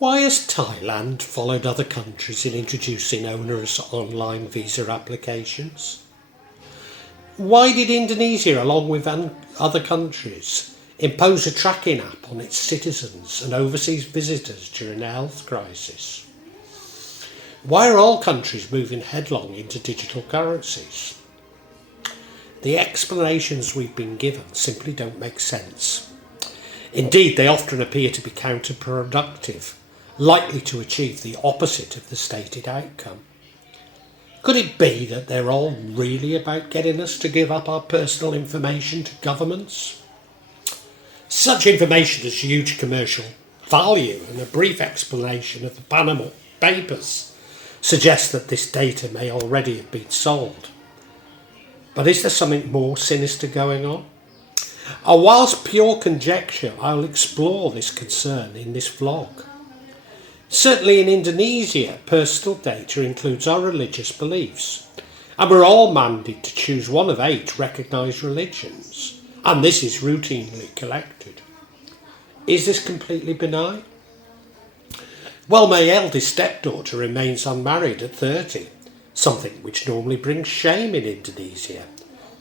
Why has Thailand followed other countries in introducing onerous online visa applications? Why did Indonesia, along with other countries, impose a tracking app on its citizens and overseas visitors during the health crisis? Why are all countries moving headlong into digital currencies? The explanations we've been given simply don't make sense. Indeed, they often appear to be counterproductive, likely to achieve the opposite of the stated outcome. Could it be that they're all really about getting us to give up our personal information to governments? Such information has huge commercial value, and a brief explanation of the Panama Papers suggests that this data may already have been sold. But is there something more sinister going on? Whilst pure conjecture, I'll explore this concern in this vlog. Certainly in Indonesia, personal data includes our religious beliefs, and we're all mandated to choose one of 8 recognised religions, and this is routinely collected. Is this completely benign? Well, my eldest stepdaughter remains unmarried at 30, something which normally brings shame in Indonesia,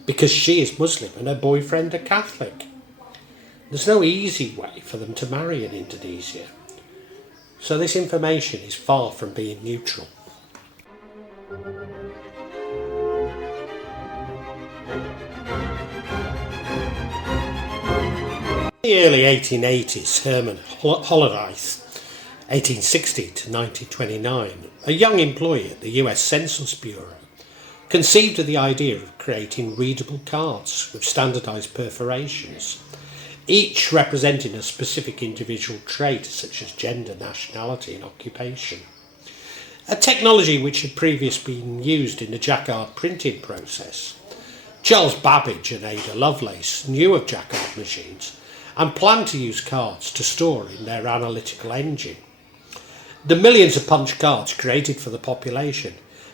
because she is Muslim and her boyfriend a Catholic. There's no easy way for them to marry in Indonesia. So this information is far from being neutral. In the early 1880s, Herman Hollerith, 1860 to 1929, a young employee at the US Census Bureau, conceived of the idea of creating readable cards with standardised perforations, each representing a specific individual trait such as gender, nationality and occupation. A technology which had previously been used in the Jacquard printing process. Charles Babbage and Ada Lovelace knew of Jacquard machines and planned to use cards to store in their analytical engine. The millions of punch cards created for the population,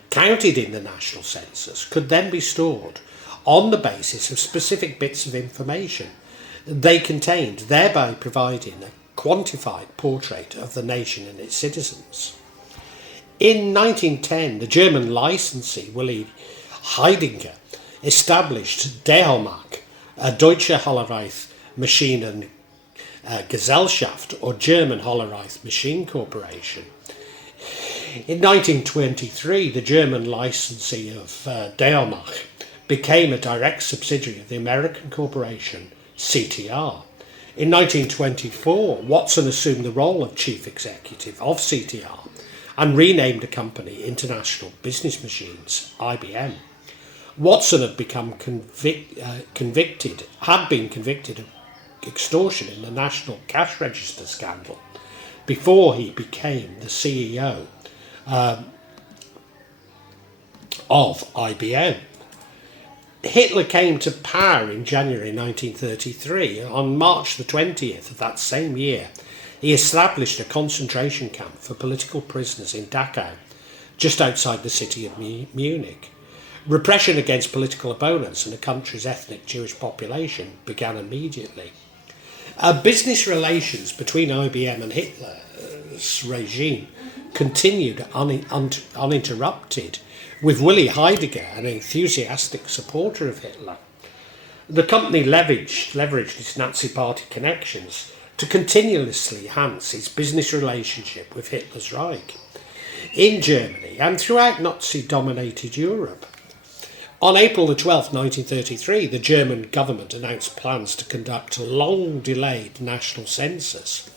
counted in the national census, could then be stored on the basis of specific bits of information they contained, thereby providing a quantified portrait of the nation and its citizens. In 1910, the German licensee Willy Heidinger established DEHOMAG, a Deutsche Hollerith Maschinen Gesellschaft, or German Hollerith Machine Corporation. In 1923, the German licensee of DEHOMAG became a direct subsidiary of the American corporation CTR. In 1924, Watson assumed the role of chief executive of CTR and renamed the company International Business Machines, IBM. Watson had become convicted of extortion in the National Cash Register scandal before he became the CEO of IBM. Hitler came to power in January 1933. On March the 20th of that same year, he established a concentration camp for political prisoners in Dachau, just outside the city of Munich. Repression against political opponents and the country's ethnic Jewish population began immediately. Business relations between IBM and Hitler's regime continued uninterrupted, with Willy Heidegger an enthusiastic supporter of Hitler. The company leveraged its Nazi Party connections to continuously enhance its business relationship with Hitler's Reich in Germany and throughout Nazi-dominated Europe. On April the 12th, 1933, the German government announced plans to conduct a long-delayed national census.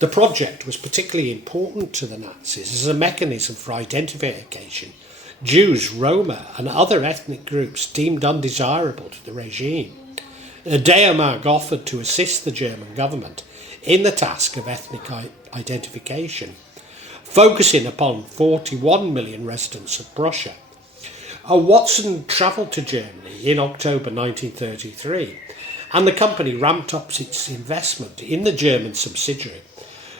The project was particularly important to the Nazis as a mechanism for identification Jews, Roma and other ethnic groups deemed undesirable to the regime. DEHOMAG offered to assist the German government in the task of ethnic identification, focusing upon 41 million residents of Prussia. Watson travelled to Germany in October 1933, and the company ramped up its investment in the German subsidiary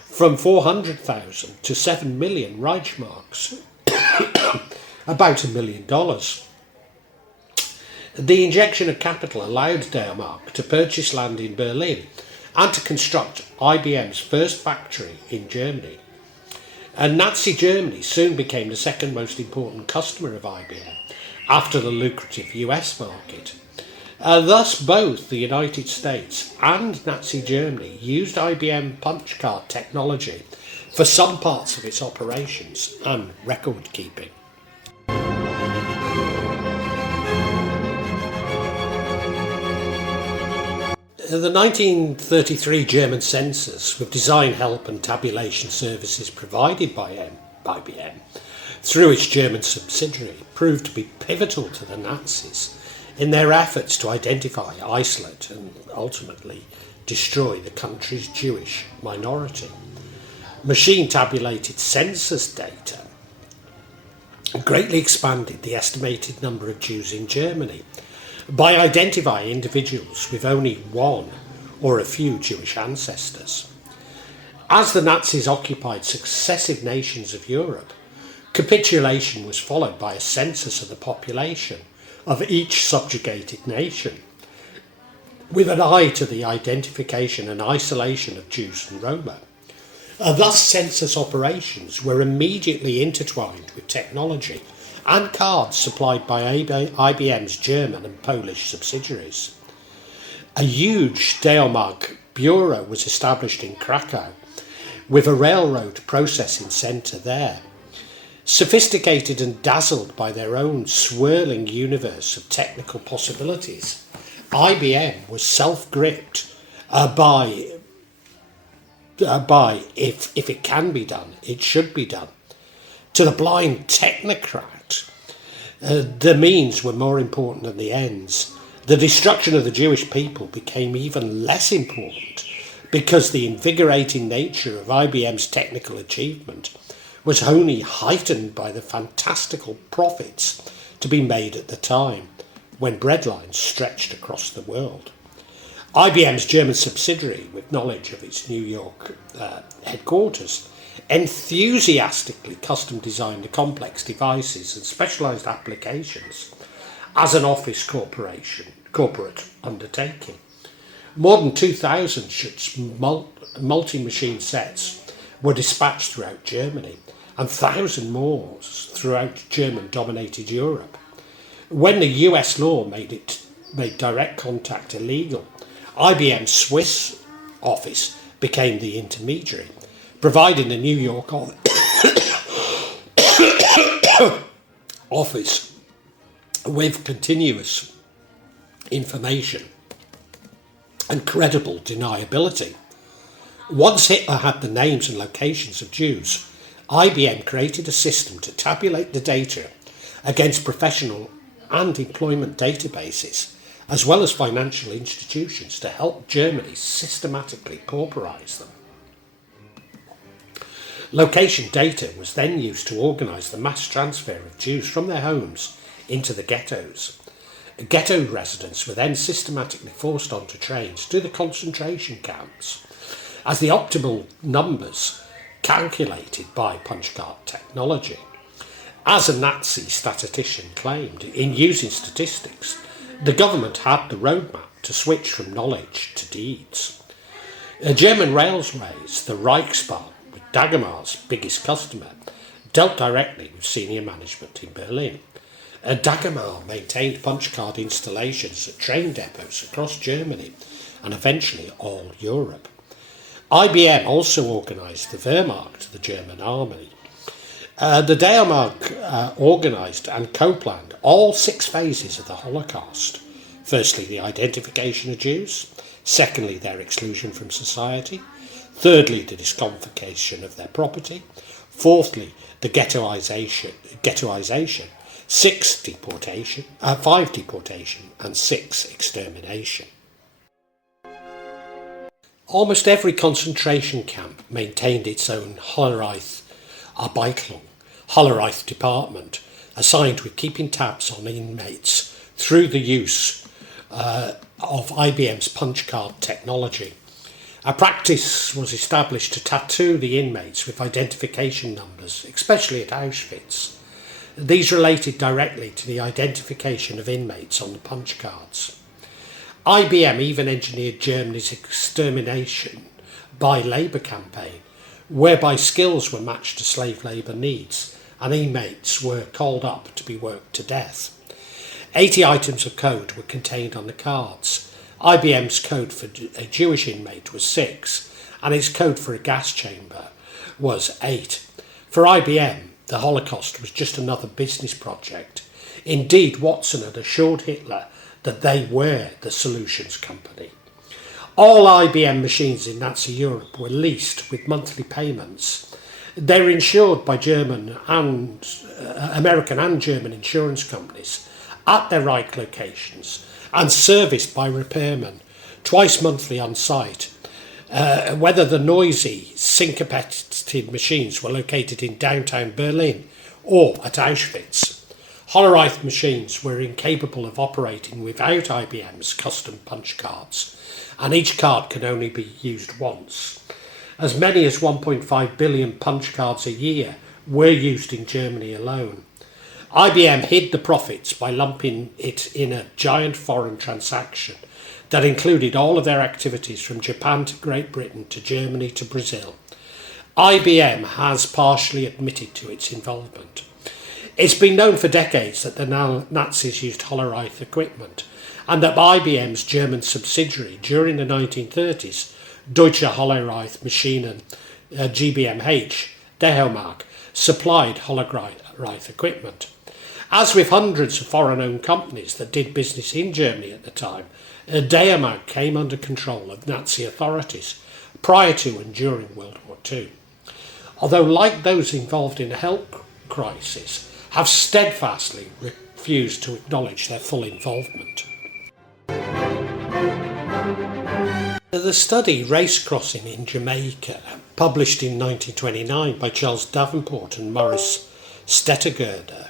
from 400,000 to 7 million Reichsmarks. about $1 million. The injection of capital allowed Dänemark to purchase land in Berlin and to construct IBM's first factory in Germany. And Nazi Germany soon became the second most important customer of IBM after the lucrative US market. Thus, both the United States and Nazi Germany used IBM punch card technology for some parts of its operations and record keeping. The 1933 German census, with design help and tabulation services provided by IBM through its German subsidiary, proved to be pivotal to the Nazis in their efforts to identify, isolate and ultimately destroy the country's Jewish minority. Machine tabulated census data greatly expanded the estimated number of Jews in Germany by identifying individuals with only one or a few Jewish ancestors. As the Nazis occupied successive nations of Europe, capitulation was followed by a census of the population of each subjugated nation, with an eye to the identification and isolation of Jews and Roma. Thus, census operations were immediately intertwined with technology and cards supplied by IBM's German and Polish subsidiaries. A huge Dänemark bureau was established in Krakow, with a railroad processing centre there. Sophisticated and dazzled by their own swirling universe of technical possibilities, IBM was self-gripped by if it can be done, it should be done. To the blind technocrat, the means were more important than the ends. The destruction of the Jewish people became even less important because the invigorating nature of IBM's technical achievement was only heightened by the fantastical profits to be made at the time, when breadlines stretched across the world. IBM's German subsidiary, with knowledge of its New York headquarters, enthusiastically custom-designed the complex devices and specialised applications as an office corporate undertaking. More than 2,000 such multi-machine sets were dispatched throughout Germany, and 1,000 more throughout German-dominated Europe. When the US law made direct contact illegal, IBM's Swiss office became the intermediary, providing the New York office with continuous information and credible deniability. Once Hitler had the names and locations of Jews, IBM created a system to tabulate the data against professional and employment databases, as well as financial institutions, to help Germany systematically pauperise them. Location data was then used to organise the mass transfer of Jews from their homes into the ghettos. Ghetto residents were then systematically forced onto trains to the concentration camps, as the optimal numbers calculated by punch card technology. As a Nazi statistician claimed, in using statistics, the government had the roadmap to switch from knowledge to deeds. German railways, the Reichsbahn, with Dagmar's biggest customer, dealt directly with senior management in Berlin. Dagmar maintained punch card installations at train depots across Germany and eventually all Europe. IBM also organised the Wehrmacht, the German army. The Dänemark organised and co-planned all 6 phases of the Holocaust. Firstly, the identification of Jews. Secondly, their exclusion from society. Thirdly, the disconfiscation of their property. Fourthly, the ghettoisation. 5 deportation, and 6 extermination. Almost every concentration camp maintained its own Hollerith department, assigned with keeping tabs on inmates through the use of IBM's punch card technology. A practice was established to tattoo the inmates with identification numbers, especially at Auschwitz. These related directly to the identification of inmates on the punch cards. IBM even engineered Germany's extermination by labour campaign, whereby skills were matched to slave labour needs and inmates were called up to be worked to death. 80 items of code were contained on the cards. IBM's code for a Jewish inmate was 6, and its code for a gas chamber was 8. For IBM, the Holocaust was just another business project. Indeed, Watson had assured Hitler that they were the solutions company. All IBM machines in Nazi Europe were leased with monthly payments. They were insured by American and German insurance companies at their right locations and serviced by repairmen twice monthly on site, whether the noisy, syncopated machines were located in downtown Berlin or at Auschwitz. Hollerith machines were incapable of operating without IBM's custom punch cards, and each card could only be used once. As many as 1.5 billion punch cards a year were used in Germany alone. IBM hid the profits by lumping it in a giant foreign transaction that included all of their activities from Japan to Great Britain to Germany to Brazil. IBM has partially admitted to its involvement. It's been known for decades that the Nazis used Hollerith equipment, and that IBM's German subsidiary during the 1930s, Deutsche Hollerith Maschinen GmbH, Dänemark, supplied Hollerith equipment. As with hundreds of foreign-owned companies that did business in Germany at the time, Dänemark came under control of Nazi authorities prior to and during World War II. Although, like those involved in the health crisis, have steadfastly refused to acknowledge their full involvement. The study Race Crossing in Jamaica, published in 1929 by Charles Davenport and Maurice Stettergerder,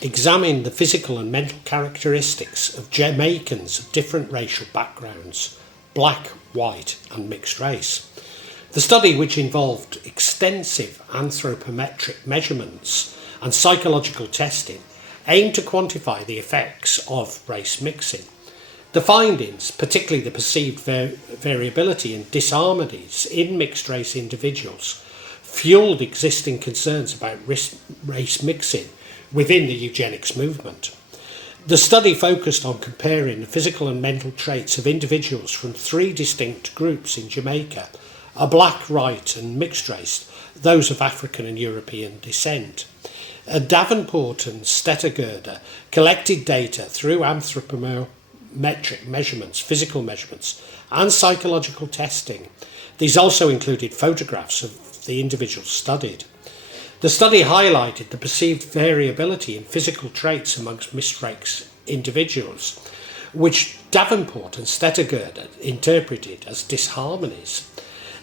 examined the physical and mental characteristics of Jamaicans of different racial backgrounds, black, white and mixed race. The study, which involved extensive anthropometric measurements and psychological testing, aimed to quantify the effects of race mixing. The findings, particularly the perceived variability and disharmonies in mixed race individuals, fueled existing concerns about race mixing within the eugenics movement. The study focused on comparing the physical and mental traits of individuals from 3 distinct groups in Jamaica: a black, white and mixed race, those of African and European descent. Davenport and Stettergerder collected data through anthropometric measurements, physical measurements and psychological testing. These also included photographs of the individuals studied. The study highlighted the perceived variability in physical traits amongst mixed-race individuals, which Davenport and Stettergerder interpreted as disharmonies.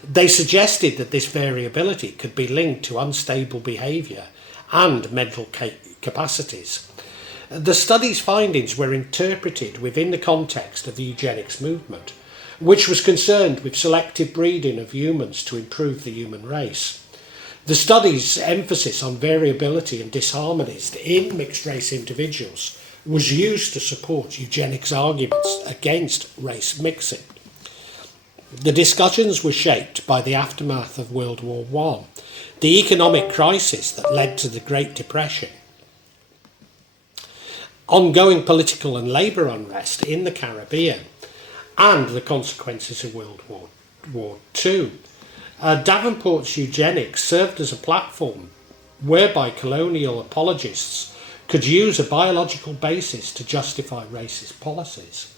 They suggested that this variability could be linked to unstable behaviour and mental capacities. The study's findings were interpreted within the context of the eugenics movement, which was concerned with selective breeding of humans to improve the human race. The study's emphasis on variability and disharmonies in mixed-race individuals was used to support eugenics arguments against race mixing. The discussions were shaped by the aftermath of World War I, the economic crisis that led to the Great Depression, ongoing political and labour unrest in the Caribbean, and the consequences of World War II. Davenport's eugenics served as a platform whereby colonial apologists could use a biological basis to justify racist policies.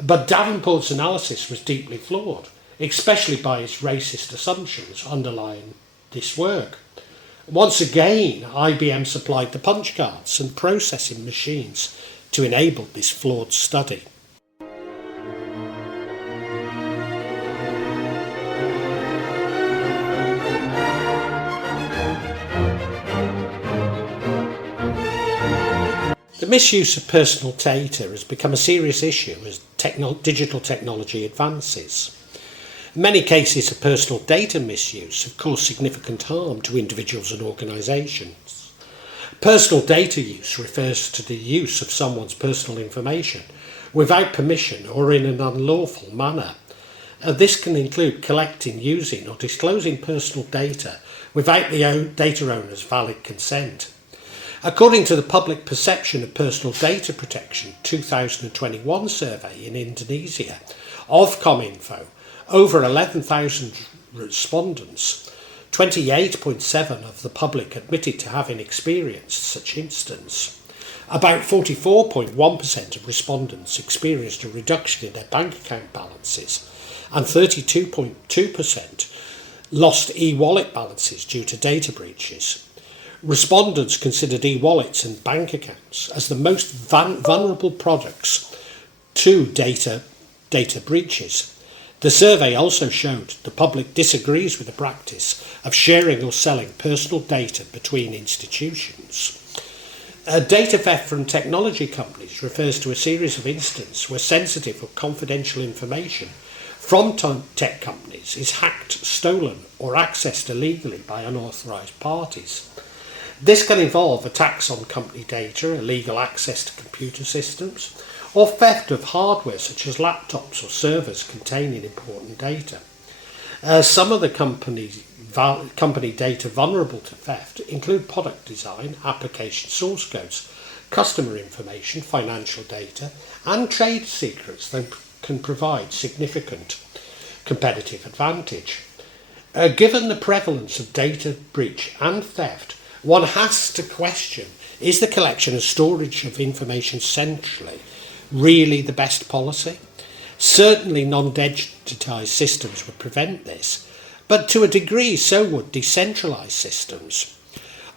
But Davenport's analysis was deeply flawed, especially by its racist assumptions underlying this work. Once again, IBM supplied the punch cards and processing machines to enable this flawed study. The misuse of personal data has become a serious issue as digital technology advances. Many cases of personal data misuse have caused significant harm to individuals and organisations. Personal data use refers to the use of someone's personal information without permission or in an unlawful manner. This can include collecting, using or disclosing personal data without the data owner's valid consent. According to the Public Perception of Personal Data Protection 2021 survey in Indonesia of ComInfo, over 11,000 respondents, 28.7% of the public admitted to having experienced such instance. About 44.1% of respondents experienced a reduction in their bank account balances, and 32.2% lost e-wallet balances due to data breaches. Respondents considered e-wallets and bank accounts as the most vulnerable products to data breaches. The survey also showed the public disagrees with the practice of sharing or selling personal data between institutions. Data theft from technology companies refers to a series of instances where sensitive or confidential information from tech companies is hacked, stolen or accessed illegally by unauthorised parties. This can involve attacks on company data, illegal access to computer systems, or theft of hardware such as laptops or servers containing important data. Some of the company data vulnerable to theft include product design, application source codes, customer information, financial data, and trade secrets that can provide significant competitive advantage. Given the prevalence of data breach and theft, one has to question, is the collection and storage of information centrally really the best policy? Certainly non-digitised systems would prevent this, but to a degree so would decentralised systems.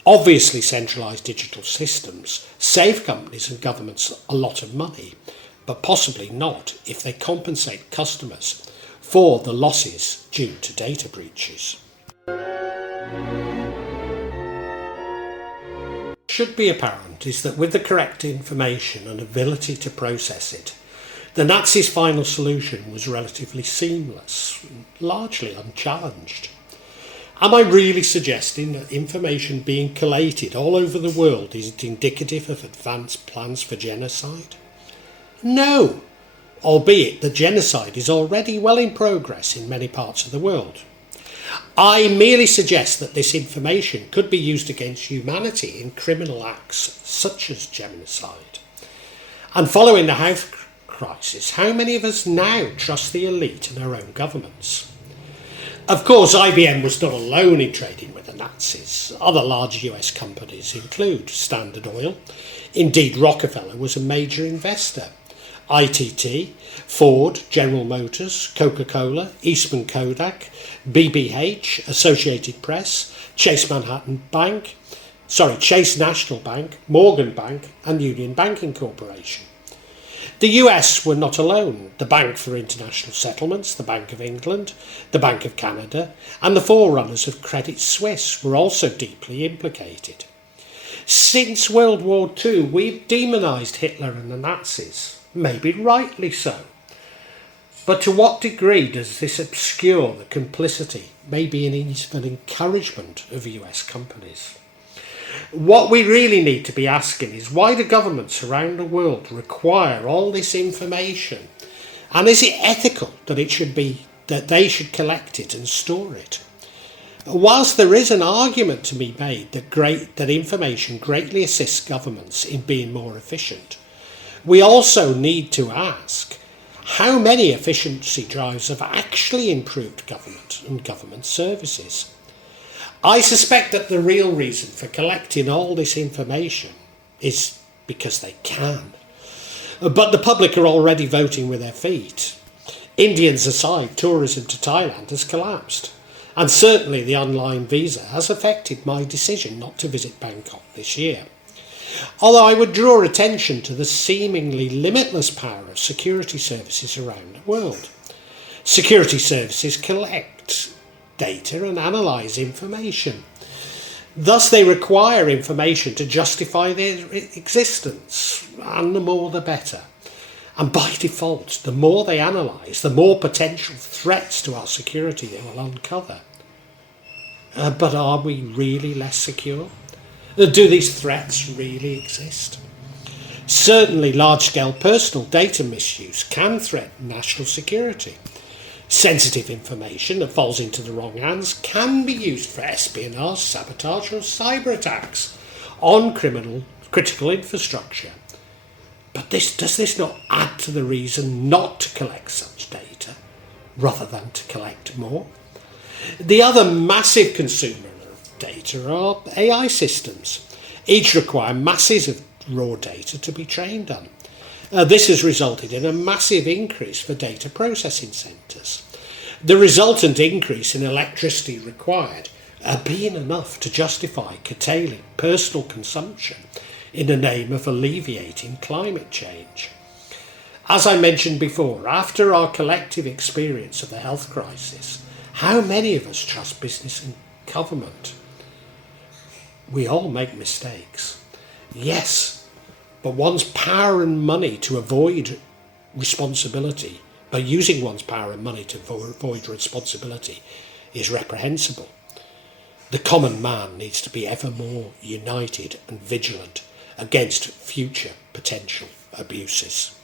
Obviously centralised digital systems save companies and governments a lot of money, but possibly not if they compensate customers for the losses due to data breaches. Should be apparent is that with the correct information and ability to process it, the Nazis' final solution was relatively seamless, largely unchallenged. Am I really suggesting that information being collated all over the world is indicative of advanced plans for genocide? No, albeit the genocide is already well in progress in many parts of the world. I merely suggest that this information could be used against humanity in criminal acts such as genocide. And following the health crisis, how many of us now trust the elite and our own governments? Of course, IBM was not alone in trading with the Nazis. Other large US companies include Standard Oil. Indeed, Rockefeller was a major investor. ITT, Ford, General Motors, Coca-Cola, Eastman Kodak, BBH, Associated Press, Chase National Bank, Morgan Bank and Union Banking Corporation. The US were not alone. The Bank for International Settlements, the Bank of England, the Bank of Canada and the forerunners of Credit Suisse were also deeply implicated. Since World War II, we've demonised Hitler and the Nazis. Maybe rightly so. But to what degree does this obscure the complicity, maybe even encouragement of US companies? What we really need to be asking is why do governments around the world require all this information? And is it ethical that they should collect it and store it? Whilst there is an argument to be made that information greatly assists governments in being more efficient, we also need to ask how many efficiency drives have actually improved government and government services. I suspect that the real reason for collecting all this information is because they can. But the public are already voting with their feet. Indians aside, tourism to Thailand has collapsed. And certainly the online visa has affected my decision not to visit Bangkok this year. Although I would draw attention to the seemingly limitless power of security services around the world. Security services collect data and analyse information. Thus they require information to justify their existence, and the more the better. And by default, the more they analyse, the more potential threats to our security they will uncover. But are we really less secure? Do these threats really exist? Certainly, large-scale personal data misuse can threaten national security. Sensitive information that falls into the wrong hands can be used for espionage, sabotage, or cyber attacks on critical infrastructure. But does this not add to the reason not to collect such data rather than to collect more? The other massive consumer of data are AI systems. Each require masses of raw data to be trained on. This has resulted in a massive increase for data processing centres. The resultant increase in electricity required being enough to justify curtailing personal consumption in the name of alleviating climate change. As I mentioned before, after our collective experience of the health crisis, how many of us trust business and government? We all make mistakes. Yes, but one's power and money to avoid responsibility, by using one's power and money to avoid responsibility, is reprehensible. The common man needs to be ever more united and vigilant against future potential abuses.